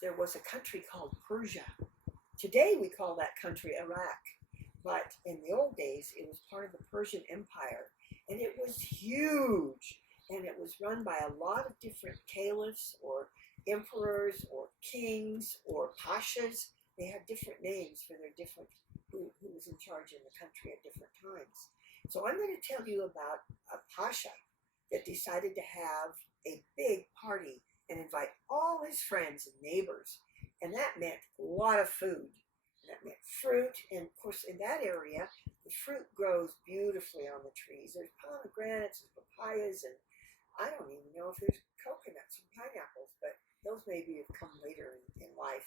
there was a country called Persia. Today we call that country Iraq, but in the old days it was part of the Persian Empire, and it was huge, and it was run by a lot of different caliphs or emperors or kings or pashas. They had different names for their different who was in charge in the country at different times. So I'm going to tell you about a pasha that decided to have a big party and invite all his friends and neighbors. And that meant a lot of food. That meant fruit. And of course, in that area, the fruit grows beautifully on the trees. There's pomegranates and papayas, and I don't even know if there's coconuts and pineapples, but those maybe have come later in life.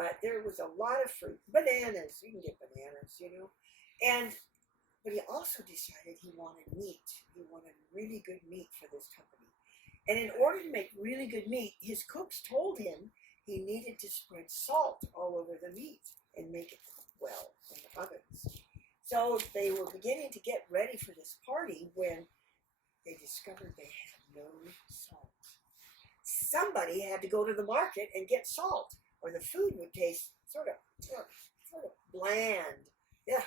But there was a lot of fruit. Bananas, you can get bananas, you know. But he also decided he wanted meat. He wanted really good meat for this company. And in order to make really good meat, his cooks told him he needed to spread salt all over the meat and make it cook well in the ovens. So they were beginning to get ready for this party when they discovered they had no salt. Somebody had to go to the market and get salt, or the food would taste sort of bland. Yeah,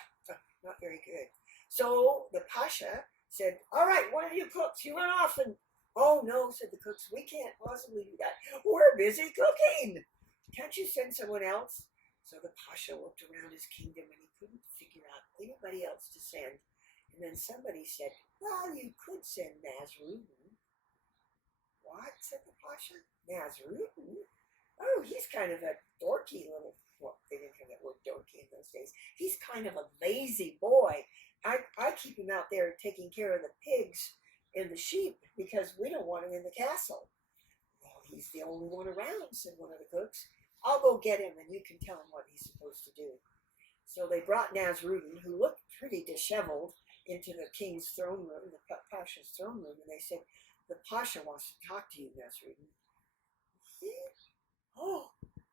not very good. So the pasha said, all right, one of you cooks, you run off. And oh no, said the cooks, we can't possibly do that. We're busy cooking. Can't you send someone else? So the pasha looked around his kingdom and he couldn't figure out anybody else to send. And then somebody said, well, you could send Nasrudin. What? Said the pasha. Nasrudin? Oh, he's kind of a dorky little, well, they didn't have that word dorky in those days. He's kind of a lazy boy. I keep him out there taking care of the pigs and the sheep because we don't want him in the castle. Well, he's the only one around, said one of the cooks. I'll go get him and you can tell him what he's supposed to do. So they brought Nasrudin, who looked pretty disheveled, into the king's throne room, the pasha's throne room, and they said, the pasha wants to talk to you, Nasrudin. Oh,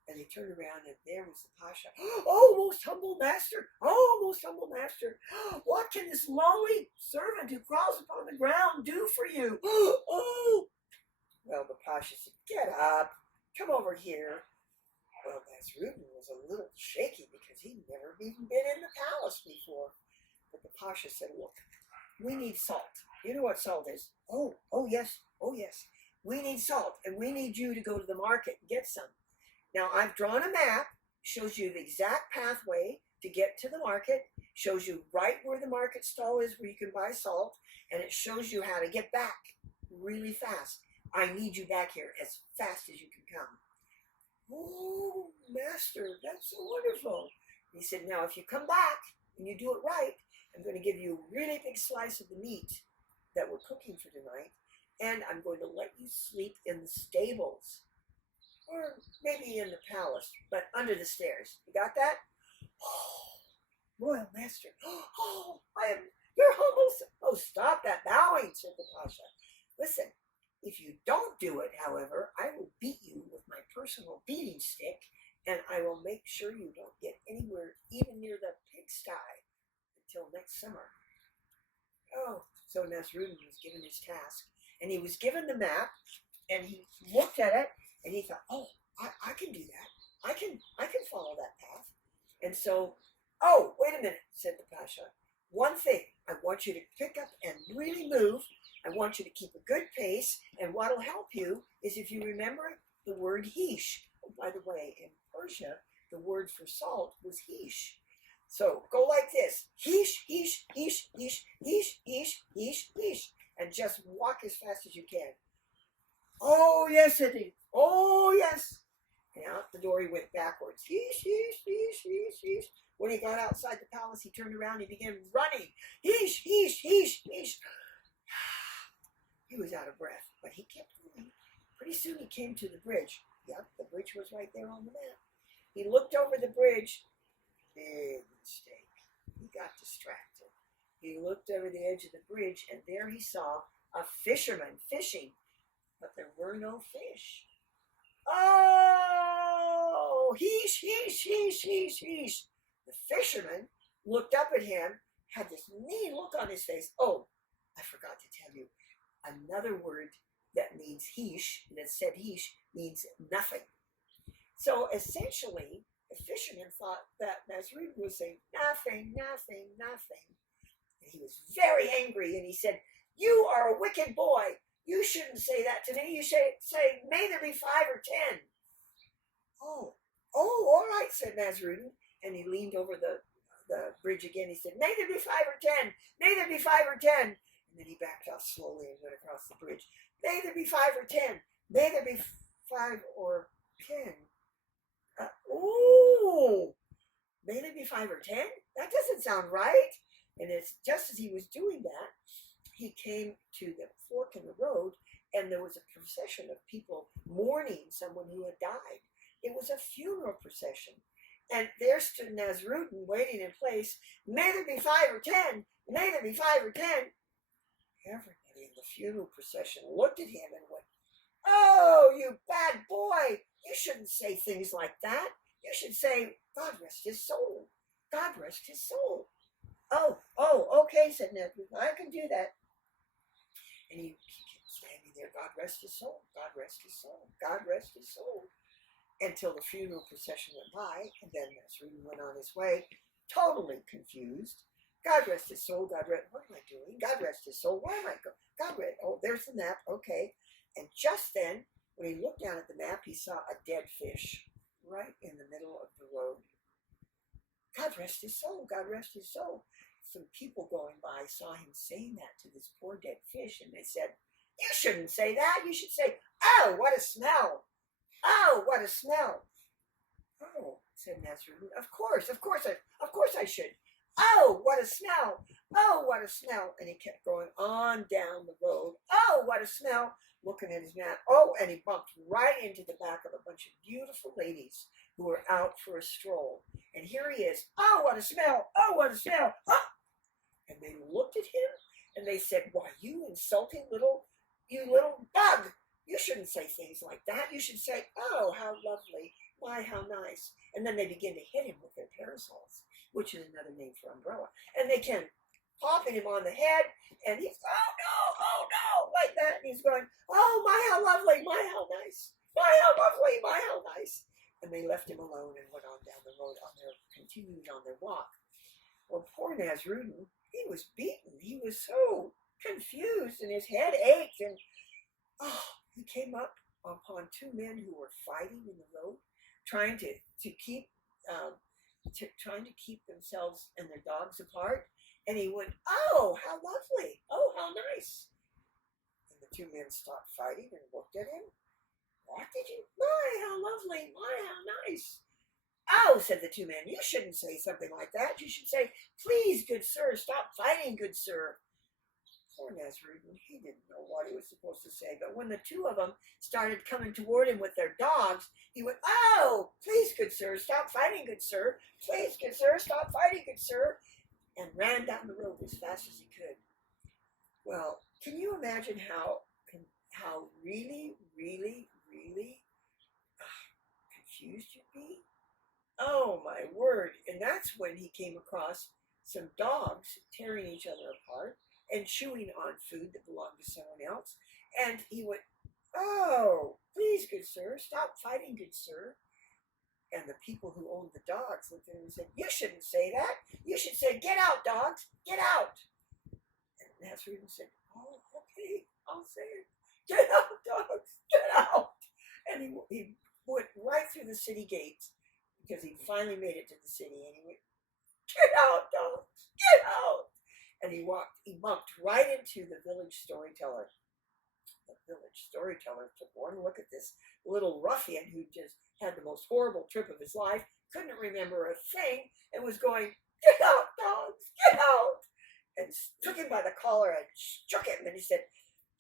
and they turned around and there was the pasha. Oh, most humble master. Oh, most humble master. What can this lowly servant who crawls upon the ground do for you? Oh. Well, the pasha said, get up. Come over here. Well, Nasrudin was a little shaky because he'd never even been in the palace before. But the pasha said, look, we need salt. You know what salt is? Oh, yes. We need salt, and we need you to go to the market and get some. Now, I've drawn a map, shows you the exact pathway to get to the market, shows you right where the market stall is where you can buy salt, and it shows you how to get back really fast. I need you back here as fast as you can come. Oh, master, that's so wonderful. He said, now, if you come back and you do it right, I'm going to give you a really big slice of the meat that we're cooking for tonight, and I'm going to let you sleep in the stables, or maybe in the palace, but under the stairs. You got that? Oh, royal master. Oh, you're almost, oh, stop that bowing, said the pasha. Listen, if you don't do it, however, I will beat you with my personal beating stick, and I will make sure you don't get anywhere, even near the pigsty, until next summer. Oh, so Nasrudin was given his task, and he was given the map, and he looked at it, and he thought, oh, I can do that. I can follow that path. And so, oh, wait a minute, said the pasha. One thing, I want you to pick up and really move. I want you to keep a good pace, and what'll help you is if you remember the word heesh. Oh, by the way, in Persia, the word for salt was heesh. So go like this, heesh, heesh, heesh, heesh, heesh, heesh, heesh, heesh, and just walk as fast as you can. Oh, yes, said he. Oh, yes. And out the door he went backwards. Heesh, heesh, heesh, heesh, heesh. When he got outside the palace, he turned around and he began running. Heesh, heesh, heesh, heesh. He was out of breath, but he kept going. Pretty soon he came to the bridge. Yep, the bridge was right there on the map. He looked over the bridge. Big mistake. He got distracted. He looked over the edge of the bridge, and there he saw a fisherman fishing, but there were no fish. Oh, heesh, heesh, heesh, heesh, heesh. The fisherman looked up at him, had this mean look on his face. Oh, I forgot to tell you, another word that means heesh, that said heesh, means nothing. So essentially, the fisherman thought that Nasrud was saying, nothing, nothing, nothing. And he was very angry and he said, you are a wicked boy. You shouldn't say that to me. You should say, may there be 5 or 10. Oh, all right, said Nasrudin. And he leaned over the bridge again. He said, may there be 5 or 10. May there be 5 or 10. And then he backed off slowly and went across the bridge. May there be 5 or 10. May there be 5 or 10. May there be 5 or 10? That doesn't sound right. And it's just as he was doing that, he came to the fork in the road, and there was a procession of people mourning someone who had died. It was a funeral procession. And there stood Nasrudin waiting in place. May there be 5 or 10. May there be 5 or 10. Everybody in the funeral procession looked at him and went, oh, you bad boy. You shouldn't say things like that. You should say, God rest his soul. God rest his soul. Oh, okay, said Nasrudin. I can do that. And he kept standing there, God rest his soul, God rest his soul, God rest his soul, until the funeral procession went by, and then Nasrudin went on his way, totally confused. God rest his soul, God rest, what am I doing? God rest his soul, where am I going? God rest, oh, there's the map, okay. And just then, when he looked down at the map, he saw a dead fish right in the middle of the road. God rest his soul, God rest his soul. Some people going by saw him saying that to this poor dead fish, and they said, you shouldn't say that. You should say, oh, what a smell. Oh, what a smell. Oh, said Nasrudin, of course I should. Oh, what a smell. Oh, what a smell. And he kept going on down the road. Oh, what a smell. Looking at his map. Oh, and he bumped right into the back of a bunch of beautiful ladies who were out for a stroll. And here he is. Oh, what a smell. Oh, what a smell. Oh. And they looked at him and they said, why, you insulting little bug. You shouldn't say things like that. You should say, oh, how lovely. Why, how nice. And then they begin to hit him with their parasols, which is another name for umbrella. And they can popping him on the head, and he's, oh no, like that. And he's going, oh, my, how lovely. My, how nice. My, how lovely. My, how nice. And they left him alone and went on down the road continued on their walk. Well, poor Nasrudin, he was beaten. He was so confused, and his head ached. And he came up upon 2 men who were fighting in the road, trying to keep themselves and their dogs apart. And he went, oh, how lovely! Oh, how nice! And the 2 men stopped fighting and looked at him. What did you? My, how lovely! My, how nice! Oh, said the 2 men, you shouldn't say something like that. You should say, please, good sir, stop fighting, good sir. Poor Nasrudin, he didn't know what he was supposed to say. But when the 2 of them started coming toward him with their dogs, he went, oh, please, good sir, stop fighting, good sir. Please, good sir, stop fighting, good sir. And ran down the road as fast as he could. Well, can you imagine how really, really, really confused you'd be? Oh, my word. And that's when he came across some dogs tearing each other apart and chewing on food that belonged to someone else. And he went, oh, please, good sir, stop fighting, good sir. And the people who owned the dogs looked at him and said, you shouldn't say that. You should say, get out, dogs, get out. And Nasrudin said, oh, okay, I'll say it. Get out, dogs, get out. And he went right through the city gates, because he finally made it to the city, and he went, get out, dogs, get out. And he bumped right into the village storyteller. The village storyteller took one look at this little ruffian who just had the most horrible trip of his life, couldn't remember a thing, and was going, get out, dogs, get out. And took him by the collar and shook him, and he said,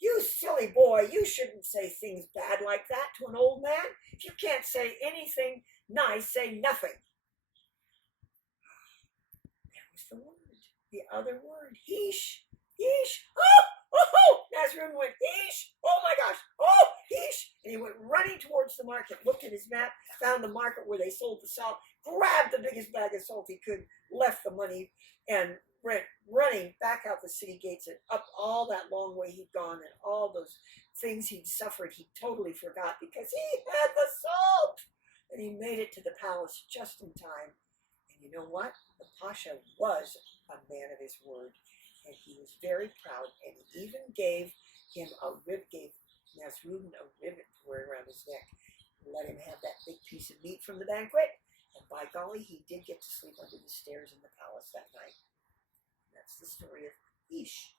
you silly boy, you shouldn't say things bad like that to an old man. If you can't say anything nice, say nothing. That was the word, the other word, heesh, heesh. Oh, Nasrudin went, heesh, oh my gosh, oh, heesh. And he went running towards the market, looked at his map, found the market where they sold the salt, grabbed the biggest bag of salt he could, left the money, and went running back out the city gates and up all that long way he'd gone, and all those things he'd suffered he totally forgot because he had the salt. and he made it to the palace just in time. And you know what? The Pasha was a man of his word, and he was very proud, and he even gave Nasrudin a ribbon to wear around his neck, and let him have that big piece of meat from the banquet. And by golly, he did get to sleep under the stairs in the palace that night. And that's the story of Ish.